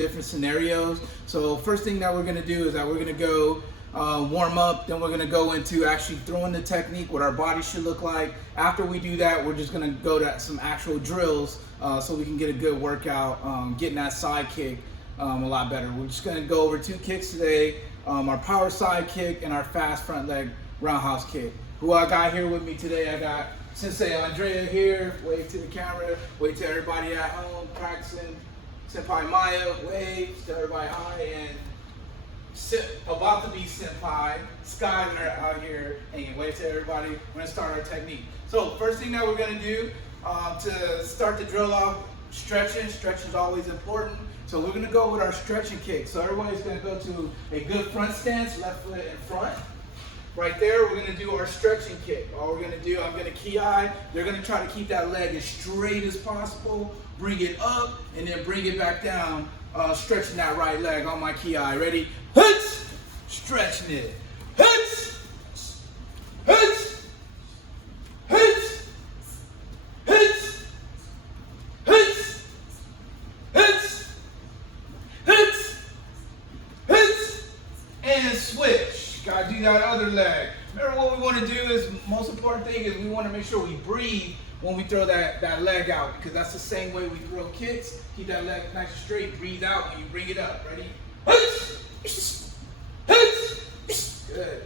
different scenarios. So first thing that we're going to do is that we're going to go warm up, then we're going to go into actually throwing the technique, what our body should look like. After we do that, we're just going to go to some actual drills so we can get a good workout, getting that side kick a lot better. We're just going to go over 2 kicks today, our power side kick and our fast front leg roundhouse kick. Who I got here with me today, I got Sensei Andrea here, wave to the camera, wave to everybody at home practicing. Senpai Maya, wave to everybody hi, and about to be Senpai Skyler out here, and wave to everybody. We're gonna start our technique. So first thing that we're gonna do to start the drill off, stretching. Stretching is always important. So we're gonna go with our stretching kick. So everybody's gonna go to a good front stance, left foot in front. Right there, we're gonna do our stretching kick. All we're gonna do, I'm gonna ki. They're gonna try to keep that leg as straight as possible. Bring it up and then bring it back down, stretching that right leg on my ki. Ready? Hut! Stretching it. Hut! Hut! Hut! Hut! Hut! Hut! Hut! Hut! And switch. Gotta do that other leg. Remember what we want to do is, most important thing is we want to make sure we breathe when we throw that leg out, because that's the same way we throw kicks. Keep that leg nice and straight, breathe out when you bring it up. Ready? Good.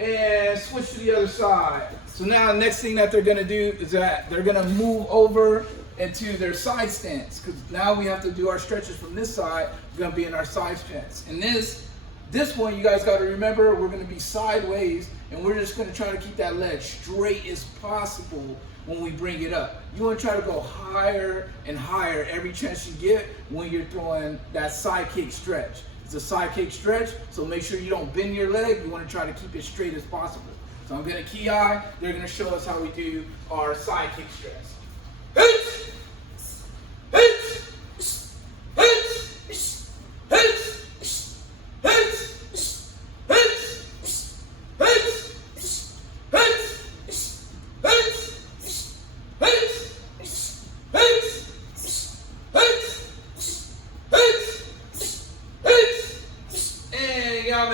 And switch to the other side. So now the next thing that they're gonna do is that they're gonna move over into their side stance, because now we have to do our stretches from this side. We're gonna be in our side stance. And this one, you guys gotta remember, we're gonna be sideways, and we're just gonna try to keep that leg straight as possible when we bring it up. You wanna try to go higher and higher every chance you get when you're throwing that side kick stretch. It's a side kick stretch, so make sure you don't bend your leg. You wanna try to keep it straight as possible. So I'm gonna ki, they're gonna show us how we do our side kick stretch.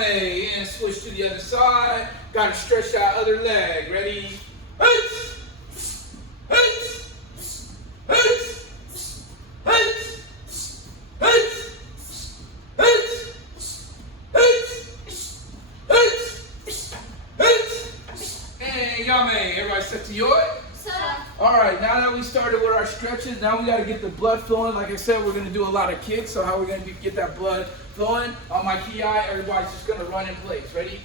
And switch to the other side. Gotta stretch that other leg. Ready? And yame. Everybody set to yours? Alright, now that we started with our stretches, now we got to get the blood flowing. Like I said, we're going to do a lot of kicks. So how we're going to get that blood flowing? On my ki, everybody's just going to run in place. Ready?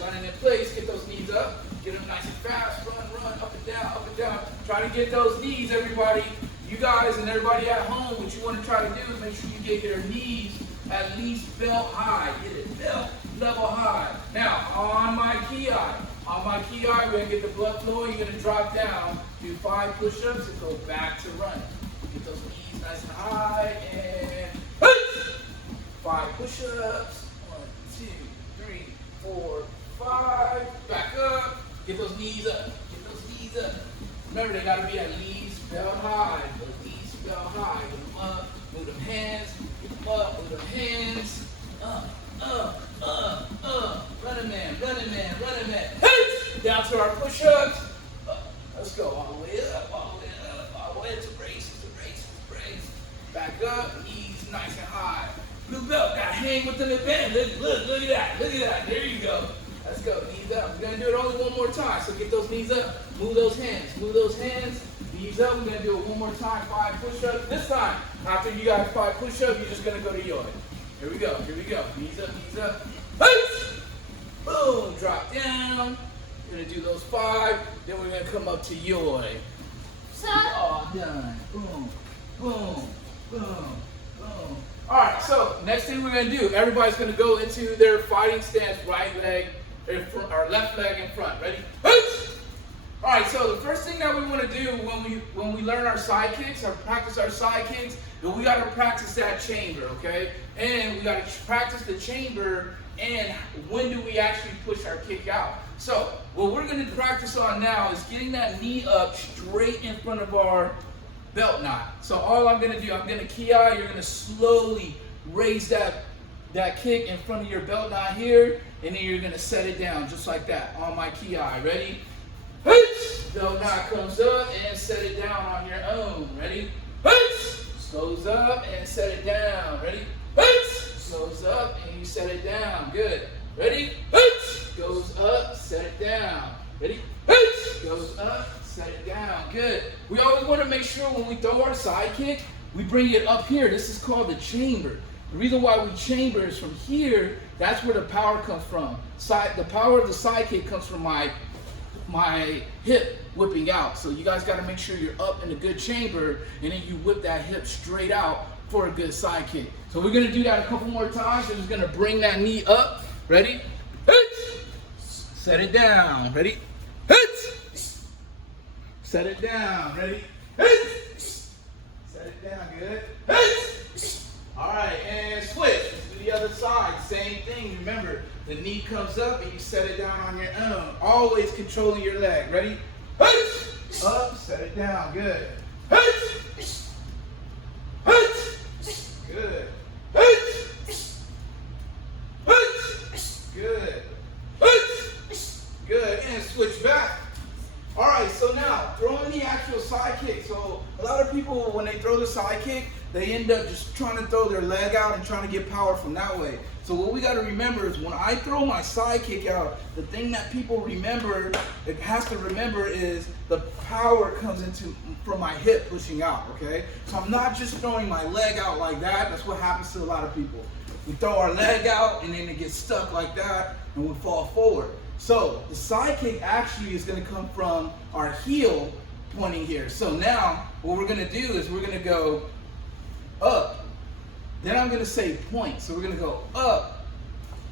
Running in place, get those knees up. Get them nice and fast. Run, up and down, up and down. Try to get those knees, everybody. You guys and everybody at home, what you want to try to do is make sure you get your knees at least belt high. Get it belt level high. Now, on my ki, we're going to get the blood flowing. You're going to drop down, do 5 push-ups, and go back to running. Get those knees nice and high, and 5 push-ups. 1, 2, 3, 4, 5. Back up. Get those knees up. Get those knees up. Remember, they got to be at least belt high. Those knees belt high. Get them up. Move them hands. Get them up. Move them hands. Running man. Down to our push-ups. Let's go all the way up, all the way to brace. Back up, knees nice and high. Blue belt, got hang with an advantage. Look at that. There you go. Let's go, knees up. We're gonna do it only one more time. So get those knees up, move those hands. Knees up, we're gonna do it one more time, 5 push-ups. This time, after you got 5 push-ups, you're just gonna go to yoga. Here we go. Knees up. Boom, drop down. We're gonna do those 5, then we're gonna come up to yoi. All done. Boom. All right, so next thing we're gonna do, everybody's gonna go into their fighting stance, right leg, or left leg in front. Ready? All right, so the first thing that we want to do when we learn our side kicks or practice our side kicks, is we got to practice that chamber, okay? And we got to practice the chamber and when do we actually push our kick out. So what we're going to practice on now is getting that knee up straight in front of our belt knot. So all I'm going to do, I'm going to ki, you're going to slowly raise that kick in front of your belt knot here, and then you're going to set it down just like that on my ki. Ready? Belt knot comes up and set it down on your own. Ready? Slows up and set it down. Ready? Slows up and you set it down. Good. Ready? Goes up, set it down. Ready? Goes up, set it down. Good. We always want to make sure when we throw our side kick, we bring it up here. This is called the chamber. The reason why we chamber is from here, that's where the power comes from. The power of the side kick comes from my hip whipping out. So you guys got to make sure you're up in a good chamber, and then you whip that hip straight out for a good side kick. So we're going to do that a couple more times. We're just going to bring that knee up. Ready? Set it down. Ready? Set it down. Ready? Set it down. Good. All right, and switch. Let's do the other side. Same thing. Remember, the knee comes up and you set it down on your own. Always controlling your leg. Ready? Up, set it down. Good. Good. Good. Good. And switch back. All right, so now throwing the actual side kick. So a lot of people, when they throw the side kick, they end up just trying to throw their leg out and trying to get power from that way. So what we got to remember is when I throw my side kick out, the thing that people remember, it has to remember, is the power comes from my hip pushing out, okay? So I'm not just throwing my leg out like that. That's what happens to a lot of people. We throw our leg out and then it gets stuck like that and we fall forward. So the side kick actually is going to come from our heel pointing here. So now what we're going to do is we're going to go up. Then I'm going to say point. So we're going to go up,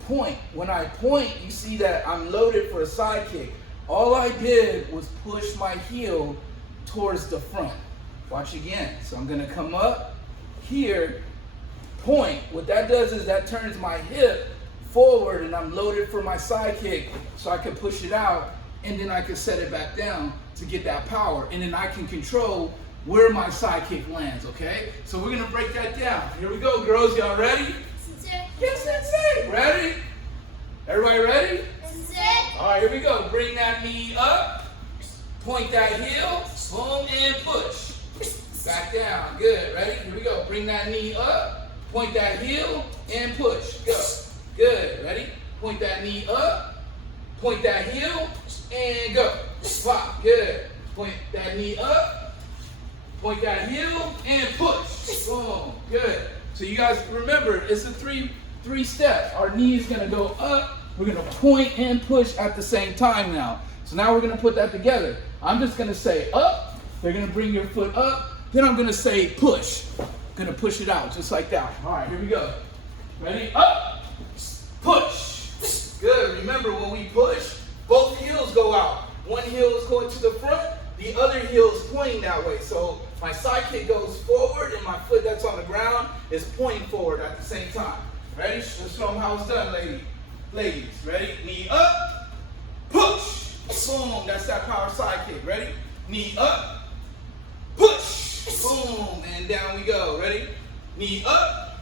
point. When I point, you see that I'm loaded for a side kick. All I did was push my heel towards the front. Watch again. So I'm going to come up here, point. What that does is that turns my hip forward and I'm loaded for my side kick, so I can push it out and then I can set it back down to get that power, and then I can control where my side kick lands, okay? So we're gonna break that down. Here we go, girls. Y'all ready? Yes, sensei. Ready? Everybody ready? All right, here we go. Bring that knee up, point that heel, boom, and push. Back down. Good. Ready? Here we go. Bring that knee up, point that heel, and push. Go. Good. Ready? Point that knee up, point that heel, and go. Pop. Good. Point that knee up, point that heel, and push. Boom. Good. So you guys remember, it's a three steps. Our knee is going to go up. We're going to point and push at the same time now. So now we're going to put that together. I'm just going to say up. They're going to bring your foot up. Then I'm going to say push. I'm going to push it out just like that. All right, here we go. Ready? Up. Push. Good. Remember, when we push, both heels go out. One heel is going to the front, the other heel is pointing that way. So my side kick goes forward and my foot that's on the ground is pointing forward at the same time. Ready? Let's show them how it's done, ladies. Ready? Knee up, push. Boom. That's that power side kick. Ready? Knee up, push. Boom. And down we go. Ready? Knee up,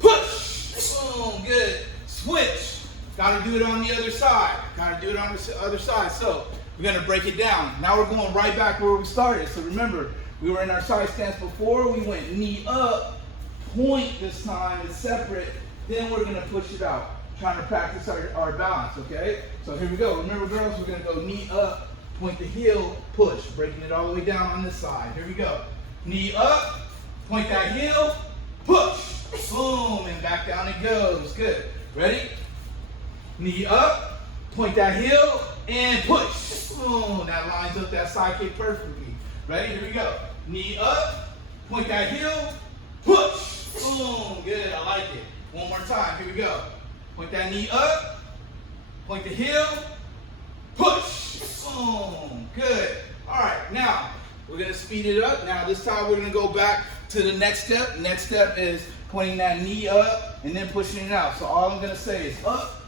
push. Boom. Good. Switch. Got to do it on the other side. Got to do it on the other side. So we're going to break it down. Now we're going right back where we started. So remember, we were in our side stance before. We went knee up, point this time. It's separate. Then we're going to push it out. Trying to practice our balance, okay? So here we go. Remember, girls, we're going to go knee up, point the heel, push. Breaking it all the way down on this side. Here we go. Knee up, point that heel, push. Boom, and back down it goes. Good. Ready? Knee up, point that heel, and push. Boom, that lines up that side kick perfectly. Ready? Here we go. Knee up, point that heel, push. Boom, good, I like it. One more time, here we go. Point that knee up, point the heel, push. Boom, good. All right, now we're gonna speed it up. Now this time we're gonna go back to the next step. Next step is pointing that knee up, and then pushing it out. So all I'm gonna say is up,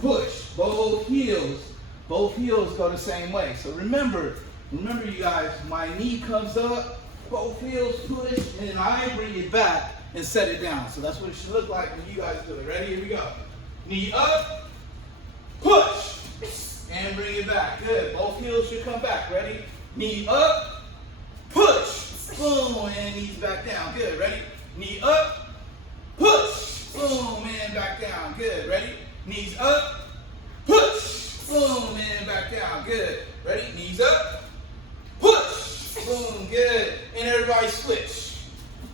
push, both heels go the same way. So remember you guys, my knee comes up, both heels push, and then I bring it back and set it down. So that's what it should look like when you guys do it. Ready? Here we go. Knee up, push, and bring it back. Good. Both heels should come back. Ready? Knee up, push, boom, and knees back down. Good. Ready? Knee up, push, boom, and back down. Good. Ready? Knees up, push, boom, and back down. Good. Ready? Knees up, push, boom, good. And everybody switch.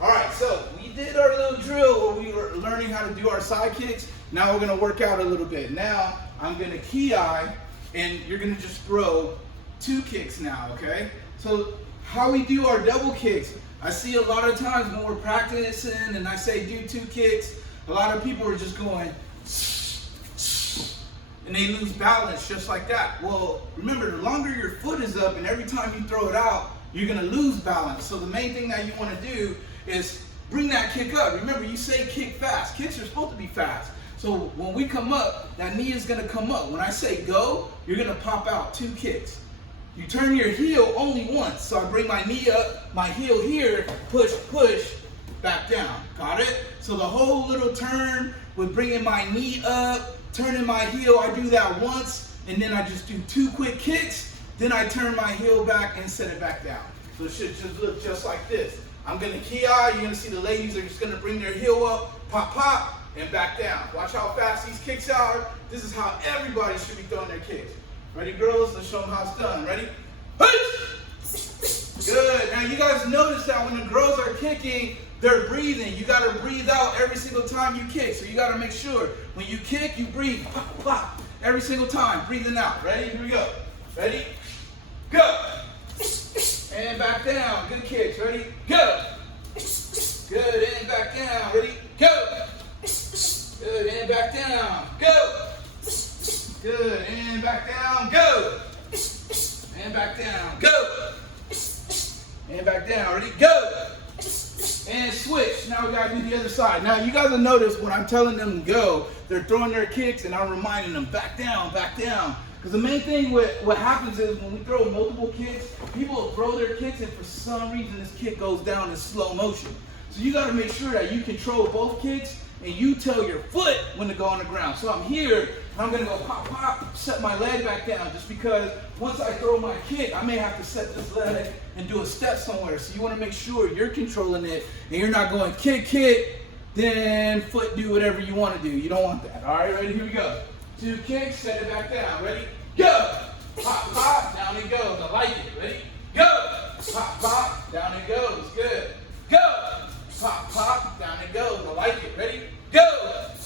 All right, so we did our little drill where we were learning how to do our side kicks. Now we're gonna work out a little bit. Now I'm gonna key-eye, and you're gonna just throw 2 kicks now, okay? So how we do our double kicks, I see a lot of times when we're practicing and I say do 2 kicks, a lot of people are just going, and they lose balance just like that. Well, remember, the longer your foot is up and every time you throw it out, you're gonna lose balance. So the main thing that you wanna do is bring that kick up. Remember, you say kick fast. Kicks are supposed to be fast. So when we come up, that knee is gonna come up. When I say go, you're gonna pop out 2 kicks. You turn your heel only once. So I bring my knee up, my heel here, push, push, back down. Got it? So the whole little turn with bringing my knee up, turning my heel, I do that once, and then I just do 2 quick kicks, then I turn my heel back and set it back down. So it should just look just like this. I'm gonna key-eye, you're gonna see the ladies are just gonna bring their heel up, pop, pop, and back down. Watch how fast these kicks are. This is how everybody should be throwing their kicks. Ready, girls? Let's show them how it's done. Ready? Good. Now you guys notice that when the girls are kicking, they're breathing. You gotta breathe out every single time you kick. So you gotta make sure when you kick, you breathe, pop, pop, every single time, breathing out. Ready? Here we go. Ready? Go. And back down. Good kicks. Ready? Go. Good. And back down. Ready? Go. Good. And back down. Go. Good. And back down. Go. And back down. Go. And back down. Ready? Go. And switch. Now we gotta do the other side. Now you guys will notice when I'm telling them to go, they're throwing their kicks and I'm reminding them back down, back down. Because the main thing what happens is when we throw multiple kicks, people throw their kicks and for some reason this kick goes down in slow motion. So you gotta make sure that you control both kicks and you tell your foot when to go on the ground. So I'm here, and I'm gonna go pop, pop, set my leg back down just because once I throw my kick, I may have to set this leg and do a step somewhere. So you wanna make sure you're controlling it and you're not going kick, kick, then foot do whatever you wanna do. You don't want that. All right, ready, here we go. 2 kicks, set it back down. Ready? Go! Pop, pop, down it goes. I like it. Ready? Go! Pop, pop, down it goes. Good. Go! Pop, pop, down it goes. I like it. Ready? Go!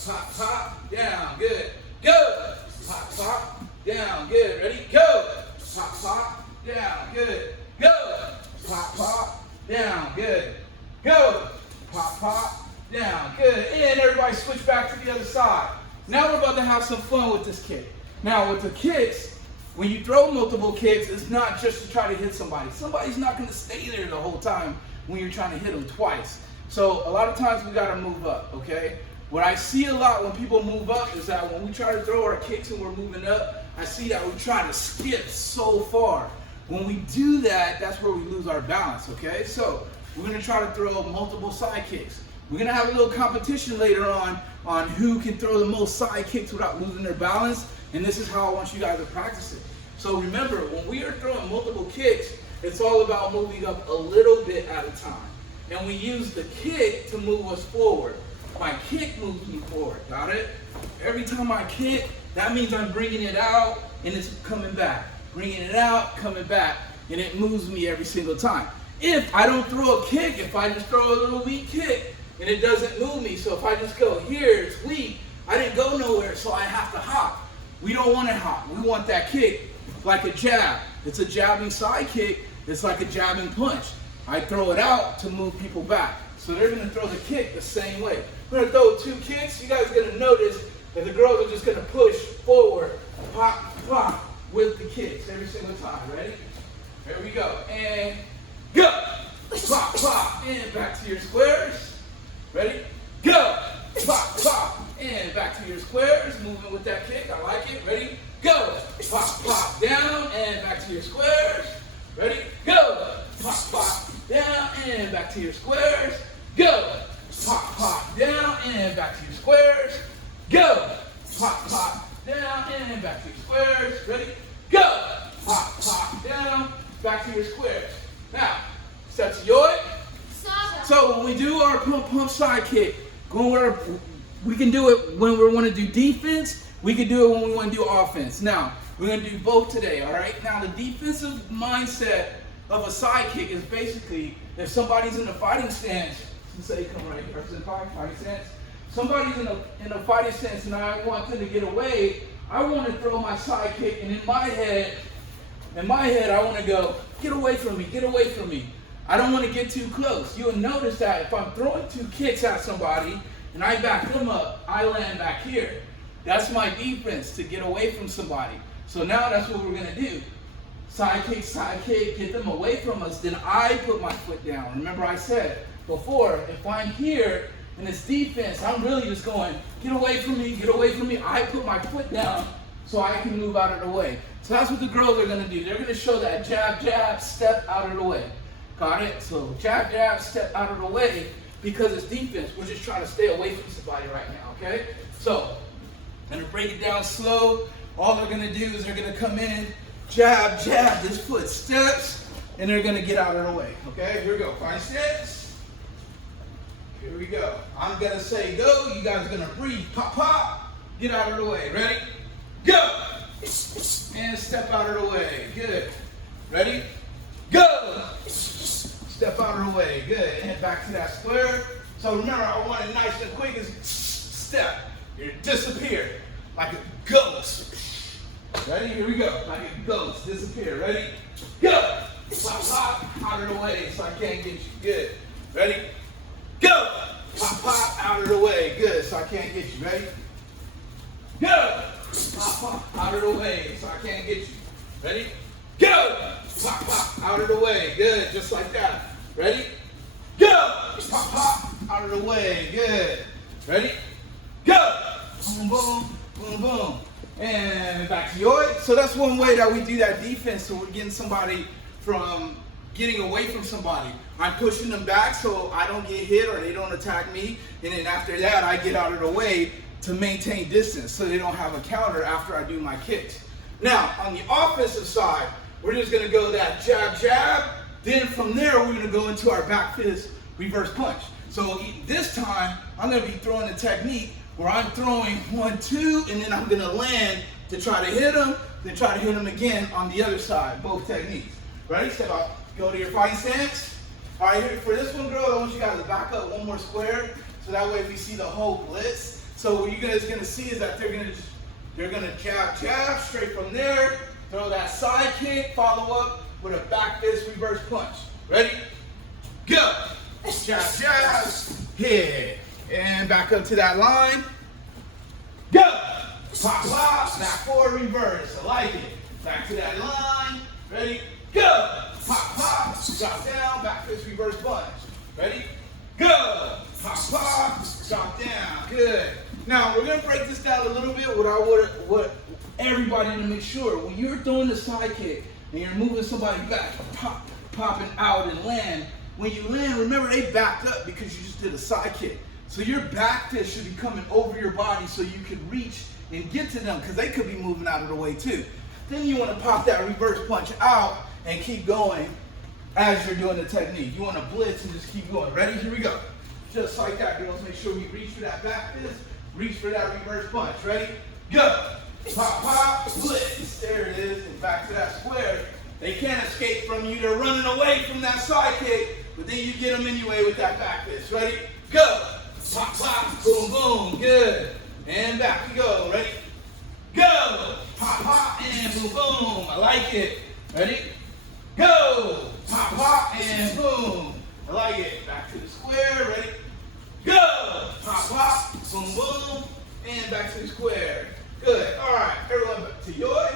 Pop, pop, down. Good. Go! Pop, pop, down. Good. Ready? Go! Pop, pop, down. Good. Go! Pop, pop, down. Good. Go! Pop, pop, down. Good. And everybody switch back to the other side. Now we're about to have some fun with this kick. Now with the kicks, when you throw multiple kicks, it's not just to try to hit somebody. Somebody's not going to stay there the whole time when you're trying to hit them twice. So a lot of times we got to move up, okay? What I see a lot when people move up is that when we try to throw our kicks and we're moving up, I see that we're trying to skip so far. When we do that, that's where we lose our balance, okay? So we're going to try to throw multiple side kicks. We're going to have a little competition later on who can throw the most side kicks without losing their balance. And this is how I want you guys to practice it. So remember, when we are throwing multiple kicks, it's all about moving up a little bit at a time. And we use the kick to move us forward. My kick moves me forward, got it? Every time I kick, that means I'm bringing it out and it's coming back. Bringing it out, coming back, and it moves me every single time. If I don't throw a kick, if I just throw a little weak kick and it doesn't move me, so if I just go here, it's weak, I didn't go nowhere, so I have to hop. We don't want to hop. We want that kick like a jab. It's a jabbing side kick. It's like a jabbing punch. I throw it out to move people back. So they're going to throw the kick the same way. We're going to throw 2 kicks. You guys are going to notice that the girls are just going to push forward, pop, pop, with the kicks every single time. Ready? Here we go. And go. Pop, pop, and back to your squares. Ready? Go. Pop, pop. pop, pop, down, and back to your squares. Ready? Go. Pop, pop, down, and back to your squares. Go. Pop, pop, down, and back to your squares. Go. Pop, pop, down, and back to your squares. Ready? Go. Pop, pop, down, back to your squares. Now, step to yoy. So when we do our pump pump sidekick, we can do it when we want to do defense. We can do it when we want to do offense. Now, we're going to do both today, all right? Now, the defensive mindset of a sidekick is basically if somebody's in a fighting stance, let's say come right here, in fighting stance. Somebody's in a fighting stance and I want them to get away. I want to throw my sidekick, and in my head, I want to go, get away from me, get away from me. I don't want to get too close. You'll notice that if I'm throwing two kicks at somebody and I back them up, I land back here. That's my defense, to get away from somebody. So now that's what we're going to do. Sidekick, get them away from us. Then I put my foot down. Remember I said before, if I'm here and it's defense, I'm really just going, get away from me, get away from me. I put my foot down so I can move out of the way. So that's what the girls are going to do. They're going to show that jab, jab, step out of the way. Got it? So jab, jab, step out of the way because it's defense. We're just trying to stay away from somebody right now, okay? So I'm going to break it down slow. All they're going to do is they're going to come in, jab, jab, this foot steps, and they're going to get out of the way, okay? Here we go. 5 steps. Here we go. I'm going to say go. You guys are going to breathe. Pop, pop. Get out of the way. Ready? Go. And step out of the way. Good. Ready? Go. Step out of the way. Good. And back to that square. So remember, I want it nice and quick as step. You disappear like a ghost. Ready? Here we go. Like a ghost. Disappear. Ready? Go. Pop, pop. Out of the way so I can't get you. Good. Ready? Go. Pop, pop. Out of the way. Good. So I can't get you. Ready? Go. Pop, pop. Out of the way so I can't get you. Ready? Go. Pop, pop. Out of the way. Good. Just like that. Ready? Go. Pop, pop. Out of the way. Good. Ready? Go. Boom, boom, boom, boom. And back to yours. So that's one way that we do that defense. So we're getting somebody from getting away from somebody. I'm pushing them back so I don't get hit or they don't attack me. And then after that, I get out of the way to maintain distance so they don't have a counter after I do my kicks. Now, on the offensive side, we're just going to go that jab, jab. Then from there, we're going to go into our back fist reverse punch. So this time, I'm going to be throwing the technique where I'm throwing 1, 2, and then I'm going to land to try to hit them, then try to hit them again on the other side, both techniques. Ready? Step out. Go to your fighting stance. All right, here, for this one, girl, I want you guys to back up one more square, so that way we see the whole blitz. So what you guys are going to see is that they're going to jab, jab, straight from there, throw that side kick, follow up with a back fist reverse punch. Ready? Go. Jab, jab, hit. And back up to that line. Go. Pop, pop, back forward, reverse. I like it. Back to that line. Ready? Go. Pop, pop, drop down, back fist reverse punch. Ready? Go. Pop, pop, drop down. Good. Now, we're going to break this down a little bit. What everybody to make sure. When you're throwing the side kick and you're moving somebody back, popping out and land, when you land, remember they backed up because you just did a side kick. So your back fist should be coming over your body so you can reach and get to them because they could be moving out of the way too. Then you want to pop that reverse punch out and keep going as you're doing the technique. You want to blitz and just keep going. Ready? Here we go. Just like that, girls. Make sure we reach for that back fist. Reach for that reverse punch. Ready? Go. Pop, pop, blitz. There it is. And back to that square. They can't escape from you. They're running away from that side kick, but then you get them anyway with that back fist. Ready? Go. Pop, pop, boom, boom. Good. And back we go. Ready? Go. Pop, pop, and boom, boom. I like it. Ready? Go. Pop, pop, and boom. I like it. Back to the square. Ready? Go. Pop, pop, boom, boom. And back to the square. Good. All right. Everyone back to yours.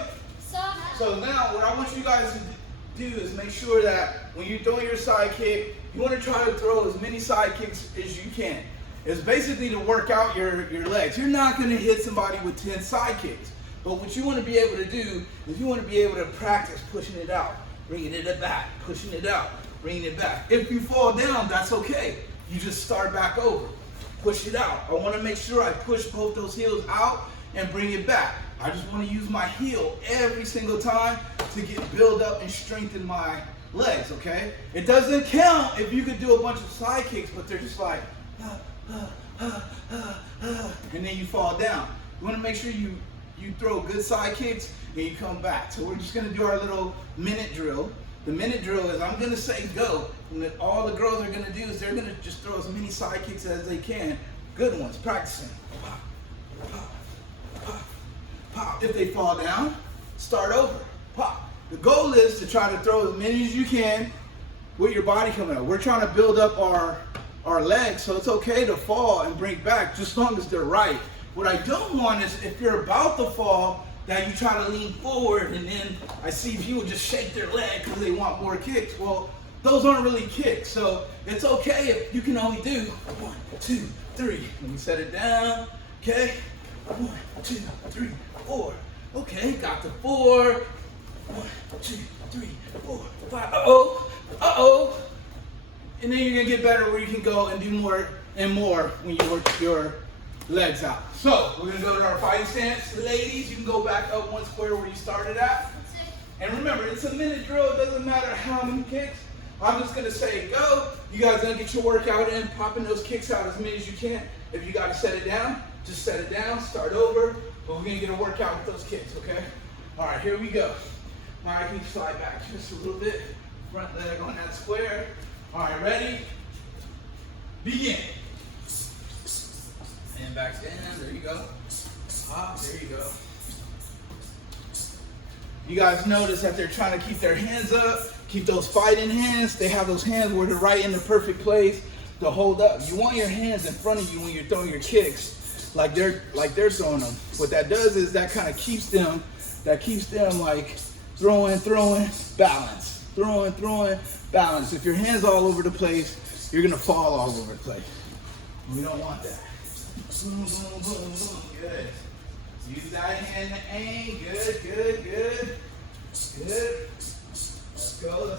So now what I want you guys to do is make sure that when you're throwing your side kick, you want to try to throw as many side kicks as you can. It's basically to work out your legs. You're not going to hit somebody with 10 side kicks. But what you want to be able to do is you want to be able to practice pushing it out, bringing it back, pushing it out, bringing it back. If you fall down, that's okay. You just start back over. Push it out. I want to make sure I push both those heels out and bring it back. I just want to use my heel every single time to build up and strengthen my legs, okay? It doesn't count if you could do a bunch of side kicks, but they're just like, and then you fall down. You want to make sure you throw good side kicks and you come back. So we're just going to do our little minute drill. The minute drill is I'm going to say go, and then all the girls are going to do is they're going to just throw as many side kicks as they can. Good ones, practicing. Pop, pop, pop, pop. If they fall down, start over. Pop. The goal is to try to throw as many as you can with your body coming up. We're trying to build up our legs, so it's okay to fall and bring back, just as long as they're right. What I don't want is if you're about to fall, that you try to lean forward and then I see people just shake their leg because they want more kicks. Well, those aren't really kicks, so it's okay if you can only do 1, 2, 3. Let me set it down, okay? 1, 2, 3, 4. Okay, got the 4. 1, 2, 3, 4, 5. Uh-oh. And then you're gonna get better where you can go and do more and more when you work your legs out. So we're gonna go to our fighting stance. Ladies, you can go back up one square where you started at. And remember, it's a minute drill. It doesn't matter how many kicks. I'm just gonna say go. You guys gonna get your workout in, popping those kicks out as many as you can. If you gotta set it down, just set it down, start over. But we're gonna get a workout with those kicks, okay? All right, here we go. All right, you can slide back just a little bit. Front leg on that square. All right, ready? Begin. And back down, there you go. Hop, there you go. You guys notice that they're trying to keep their hands up, keep those fighting hands. They have those hands where they're right in the perfect place to hold up. You want your hands in front of you when you're throwing your kicks, like they're throwing them. What that does is that kind of keeps them, like throwing, balance. Throwing, balance. If your hand's all over the place, you're gonna fall all over the place. We don't want that. Boom, boom, boom, boom. Good. Use that hand to aim. Good. Good. Let's go.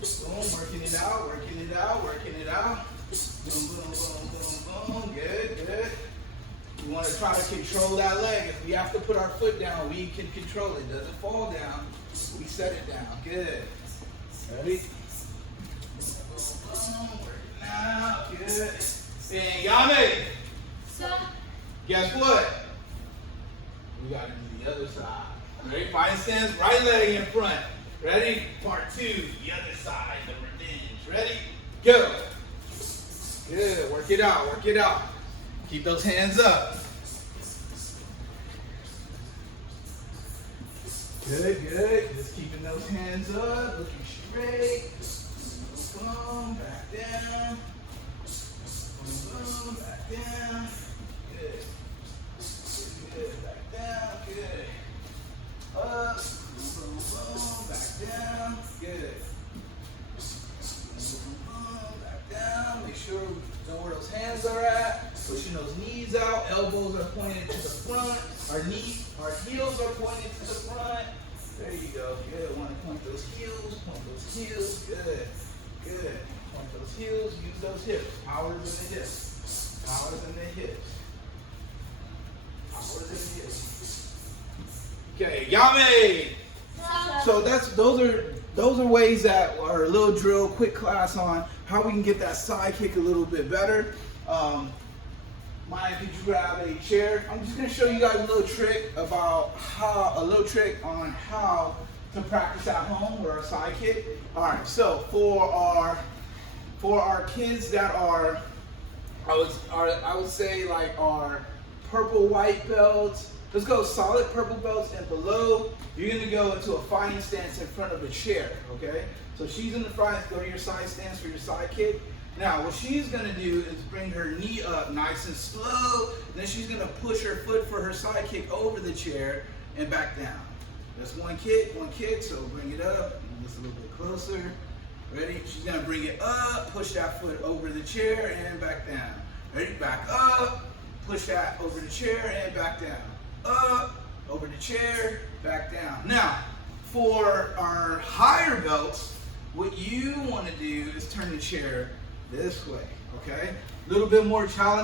Boom, working it out. Boom. Good. You want to try to control that leg. If we have to put our foot down, we can control it. It doesn't fall down. We set it down. Good. Ready? Working out. Good. And Yame. Sir. Guess what? We got to do the other side. Ready? Fighting stance, right leg in front. Ready? Part 2, the other side, the revenge. Ready? Go. Good. Work it out. Keep those hands up. Good. Just keeping those hands up, looking straight. Boom, back down. Boom, back down. Good. Back down. Good. Up. Boom, back down. Good. Boom, back down. Make sure we know where those hands are at. Pushing those knees out. Elbows are pointed to the front. Our heels are pointed to the front. There you go. Good. Want to point those heels. Good. Point those heels. Use those hips. Powers in the hips. Okay, Yame. So those are ways that are a little drill, quick class on how we can get that side kick a little bit better. Maya, could you grab a chair? I'm just gonna show you guys a little trick on how to practice at home with our side kick. All right, so for our kids that are, I would say like our purple white belts. Let's go solid purple belts and below. You're gonna go into a fighting stance in front of the chair, okay? So she's in the front, go to your side stance for your side kick. Now, what she's gonna do is bring her knee up nice and slow. Then she's gonna push her foot for her side kick over the chair and back down. That's one kick, so bring it up, just a little bit closer. Ready? She's gonna bring it up, push that foot over the chair and back down. Ready? Back up, push that over the chair and back down. up, over the chair, back down. Now, for our higher belts, what you want to do is turn the chair this way, okay? A little bit more challenge.